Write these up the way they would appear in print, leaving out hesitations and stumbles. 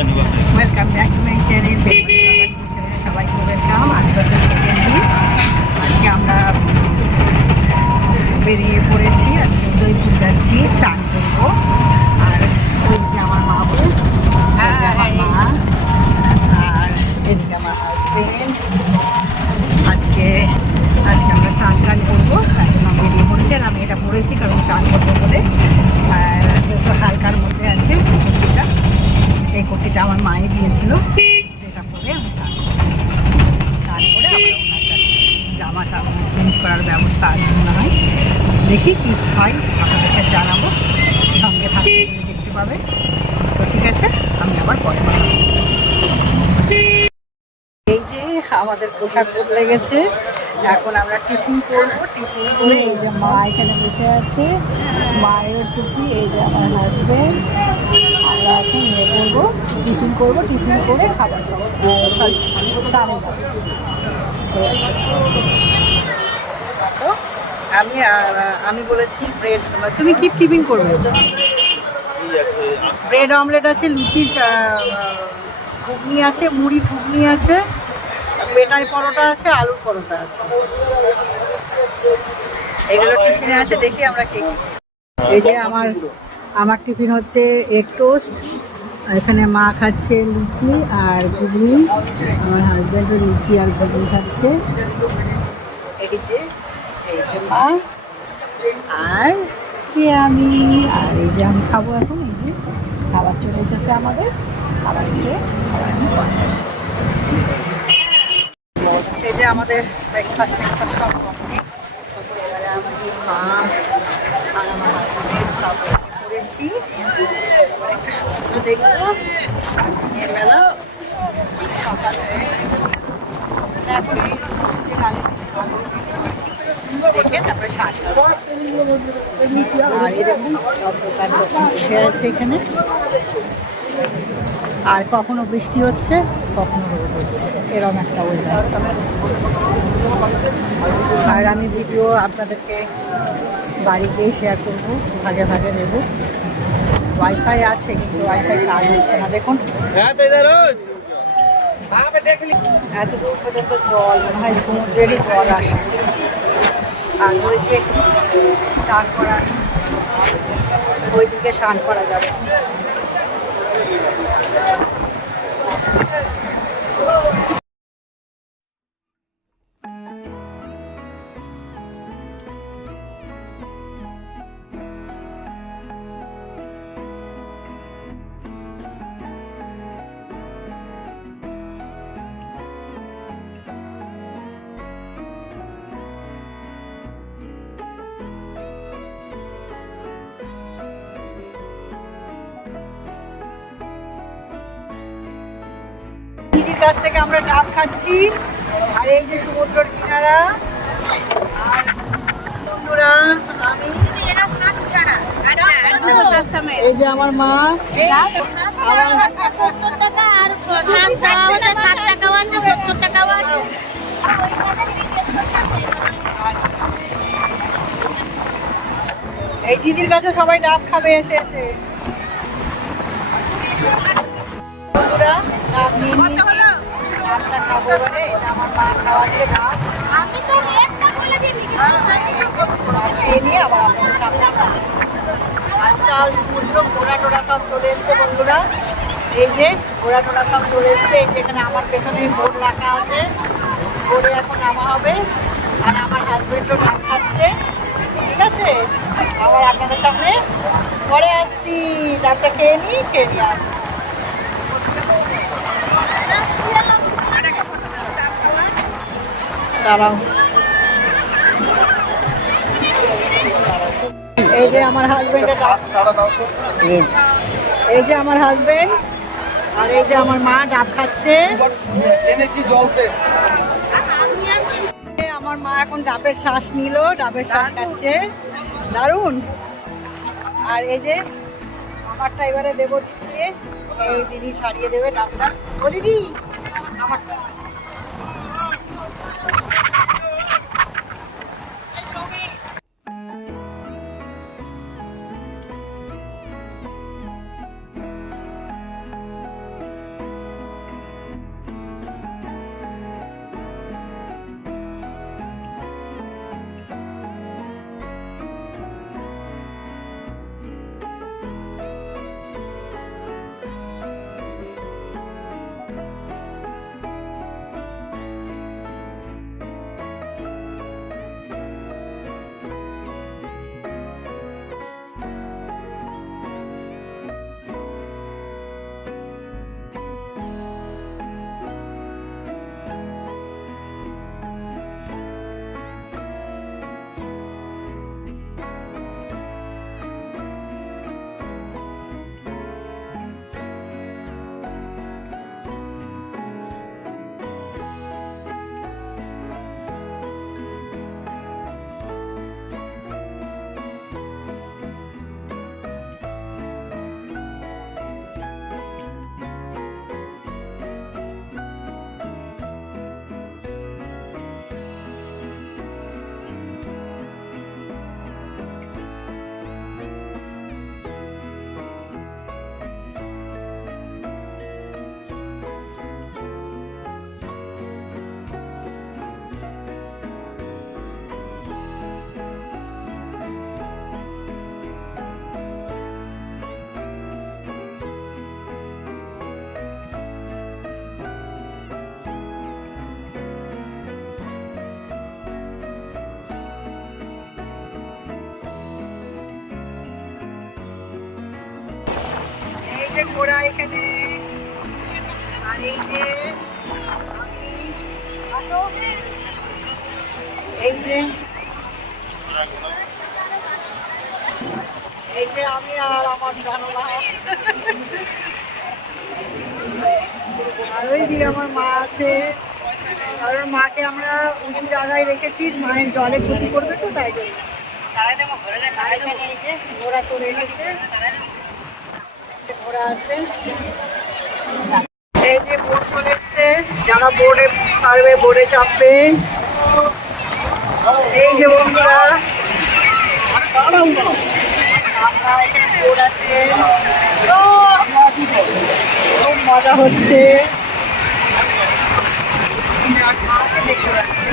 Welcome back to my channel. সবাইকে welcome. আজকে হচ্ছে সেকেন্ড দিন। আজকে আমরা বেরিয়ে পড়েছি। আজকে উদয়পুর যাচ্ছি, স্নান করবো। আর ওইদিকে আমার মা বলে, আমার মা, আর এদিকে আমার হাজবেন্ড। আজকে আমরা স্নান করবো, তাই জন্য বেরিয়ে পড়েছি। আর আমি এটা পড়েছি কারণ স্নান করবো বলে। আর যেহেতু হালকার মধ্যে আছে কুর্তিটা, এই কুর্তিটা আমার মায়ে দিয়েছিল, যেটা পরে আমি স্নান করে আবার ওনার জামাটা চেঞ্জ করার ব্যবস্থা আছে মনে হয়। দেখি কী হয়, আপনাদেরকে জানাবো। সঙ্গে থাকতে দেখতে পাবে। তো ঠিক আছে, আমি আবার পরে বানাবো। এই যে আমাদের পোশাক বদলে গেছে। এখন আমরা টিফিন করবো। টিফিন করে এই যে মা এখানে বসে আছে, মায়ের টুপি, এই যে আমার হাজবেন্ড। আমরা এখন ইয়ে করবো, টিফিন করবো। টিফিন করে খাবার খাবো, সাড়ে তো আমি বলেছি ব্রেড। তুমি কি টিফিন করবে? ব্রেড অমলেট আছে, লুচি, ঘুগনি আছে, মুড়ি ঘুগনি আছে, পেটাই পরোটা আছে, আলুর পরোটা আছে। এগুলো টিফিনে আছে। দেখি আমরা কি। এই যে আমার টিফিন হচ্ছে এগ টোস্ট। এখানে মা খাচ্ছে লুচি আর ঘুগনি, আমার হাজব্যান্ডও লুচি আর ঘুগনি খাচ্ছে। এই যে মা, আর যে আমি, আর এই যে আমি খাবো এখন। এই যে খাবার চলে এসেছে আমাদের, খাবার খেয়ে এই যে আমাদের ব্রেকফাস্ট সব কমপ্লিট। এবারে আমি মা আর আমার হাজব্যান্ড সব করেছি। একটু সমুদ্র দেখবো দিনের বেলা, সকালে এখন এই দেখে তারপরে আর এরকম সব দোকান বসে আছে এখানে। আর কখনো বৃষ্টি হচ্ছে, কখনো রোদ হচ্ছে, এরকম একটা ওয়েদার। আর আমি ভিডিও আপনাদেরকে বাড়িতেই শেয়ার করবো, ভাগে ভাগে দেবো। ওয়াইফাই আছে কিন্তু ওয়াইফাই কাজ হচ্ছে না। দেখুন এত দূর পর্যন্ত জল, মনে হয় সমুদ্রেরই জল আসে। আর ওই যে স্নান করা, ওইদিকে স্নান করা যাবে। দিদির কাছ থেকে আমরা ডাব খাচ্ছি। আর এই যে সমুদ্রের কিনারা, আর বন্ধুরা আমি, এই যে আমার মা, এই দিদির কাছে সবাই ডাব খাবে এসে এসে। বন্ধুরা ডাব নিয়ে নিয়েছি, ডাবটা খাবো বলে। এটা আমার মা খাওয়াচ্ছে ডাব। খেয়ে নিয়ে আবার আপনাদের সামনে আজকাল সমুদ্র ঘোড়া টোড়া সব চলে এসছে বন্ধুরা। এই যে ঘোড়া টোড়া সব চলে এসছে। এই যে এখানে আমার পেছনে বোট রাখা আছে, বোটে এখন নামা হবে। আর আমার হাজবেন্ডও ডাব খাচ্ছে। ঠিক আছে, আবার আপনাদের সামনে পরে আসছি। ডাবটা খেয়ে নিই আর দাঁড়াও। এই যে আমার হাজবেন্ড, এই যে আমার হাজবেন্ড, আর এই যে আমার মা ডাব খাচ্ছে। আমার মা এখন ডাবের শ্বাস নিল, ডাবের শ্বাস খাচ্ছে, দারুণ। আর এই যে আমারটা এবারে দেবো দিদিকে। এই দিদি ছাড়িয়ে দেবে ডাবটা। ও দিদি আমারটা। যে ঘোড়া এখানে, আর এই যে এই যে আমি আর আমার জানোলা, আর ওই দিকে আমার মা আছে। কারণ মাকে আমরা উঁচু জায়গায় রেখেছি, মায়ের জলে ক্ষতি করবে তো, তাই জন্য। ঘোড়া চলে এসেছে, ঘোড়া আছে। এই যে বোট চলে এসছে, যারা বোর্ডে পারবে বোর্ডে চাপবে। এই যে বন্ধুরা, আমরা এখানে বোর্ড আছে, খুব মজা হচ্ছে, দেখতে পাচ্ছি।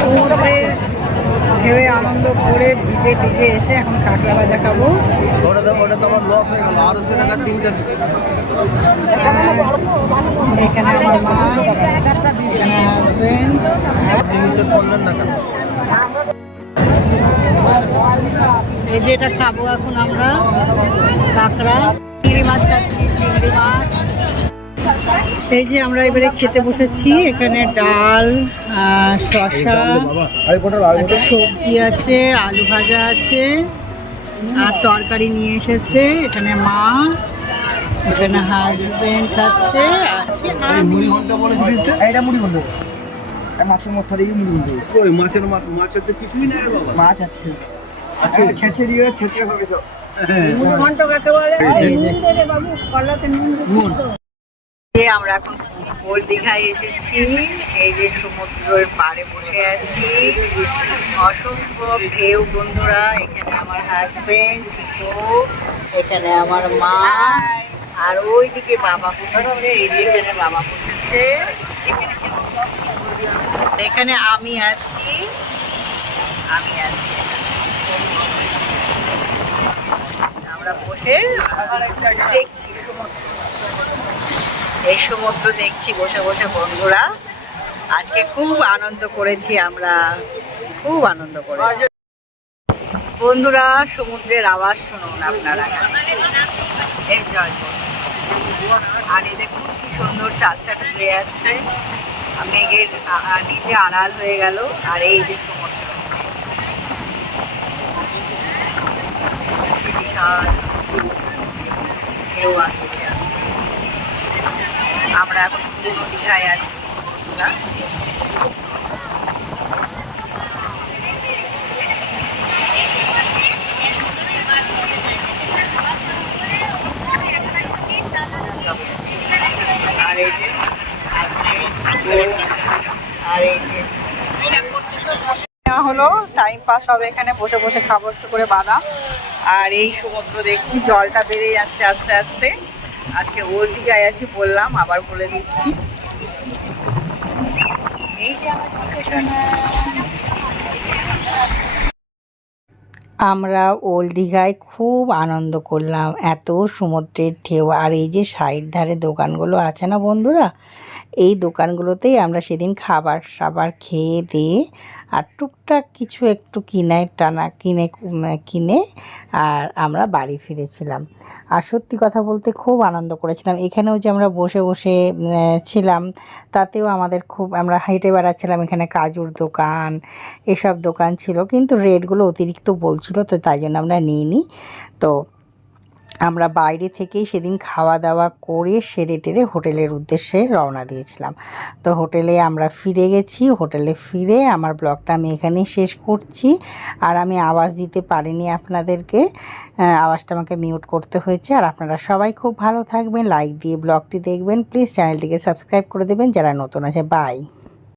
সমুদ্রে ঢেউয়ে আনন্দ করে ভিজে টিজে এসে এখন কাঁকড়া ভাজা খাবো। এখানে আমার মা, এখানে হাজবেন্ড। এই যে এটা খাবো এখন আমরা, কাঁকড়া, চিংড়ি মাছ খাচ্ছি, চিংড়ি মাছ। এই যে আমরা এবারে খেতে বসেছি, এখানে ডাল, শসা, একটা সবজি আছে, আলু ভাজা আছে, আর তরকারি নিয়ে এসেছে। এখানে মা, এখানে হাজবেন্ড খাচ্ছে, আছে আমি। মাছের মধ্যে মাছের তো কিছুই নেই বাবা, মাছ আছে, ছেঁচে দিয়ে ছেঁচে হবে তো। আমরা এখন ওল্ড দীঘায় এসেছি। এই যে সমুদ্রের পাড়ে বসে আছি, অসংখ্য ঢেউ বন্ধুরা। এখানে আমার হাজবেন্ড চিকু, এখানে আমার মা, আর ওইদিকে বাবা বসেছে, এই যে এখানে বাবা বসেছে, এখানে আমি আছি, আমরা বসে দেখছি এই সমুদ্র দেখছি বসে বসে বন্ধুরা। আজকে খুব আনন্দ করেছি আমরা, খুব আনন্দ করেছি বন্ধুরা। সমুদ্রের আওয়াজ শুনুন আপনারা, এনজয় করুন। আর এই দেখুন কি সুন্দর চাঁদটা ডুবে যাচ্ছে, মেঘের নিচে আড়াল হয়ে গেল। আর এই যে সমুদ্র, বিশাল ঢেউ আসছে আজকে। আমরা এখন পুরো দীঘায় আছি বন্ধুরা। আর এই যে হলো টাইম পাস হবে, এখানে বসে বসে খাবো একটু করে বাদাম। আর এই সমুদ্র দেখছি, জলটা বেড়ে যাচ্ছে আস্তে আস্তে। আজকে ওল্ড দীঘায় আছি বললাম, আবার বলে দিচ্ছি। এই যে আমার চিকু সোনা, আমরা ওল্ড দীঘায় খুব আনন্দ করলাম, এত সমুদ্রের ঢেউ। আর এই যে সাইড ধারে দোকানগুলো আছে না বন্ধুরা, এই দোকানগুলোতেই আমরা সেদিন খাবার সাবার খেয়ে দিয়ে আর টুকটাক কিছু একটু কিনে আর আমরা বাড়ি ফিরেছিলাম। আর সত্যি কথা বলতে খুব আনন্দ করেছিলাম। এখানেও যে আমরা বসে বসে ছিলাম, তাতেও আমাদের খুব, আমরা হেঁটে বেড়াচ্ছিলাম, এখানে কাজুর দোকান এসব দোকান ছিল, কিন্তু রেটগুলো অতিরিক্ত বলছিল, তো তাই জন্য আমরা নিইনি। তো আমরা বাইরে থেকেই সেদিন খাওয়া দাওয়া করে সেরে টেরে হোটেলের উদ্দেশ্যে রওনা দিয়েছিলাম। তো হোটেলে আমরা ফিরে গেছি। হোটেলে ফিরে আমার ব্লগটা আমি এখানেই শেষ করছি। আর আমি আওয়াজ দিতে পারিনি আপনাদেরকে, আওয়াজটা আমাকে মিউট করতে হয়েছে। আর আপনারা সবাই খুব ভালো থাকবেন, লাইক দিয়ে ব্লগটি দেখবেন, প্লিজ চ্যানেলটিকে সাবস্ক্রাইব করে দেবেন যারা নতুন আছে। বাই।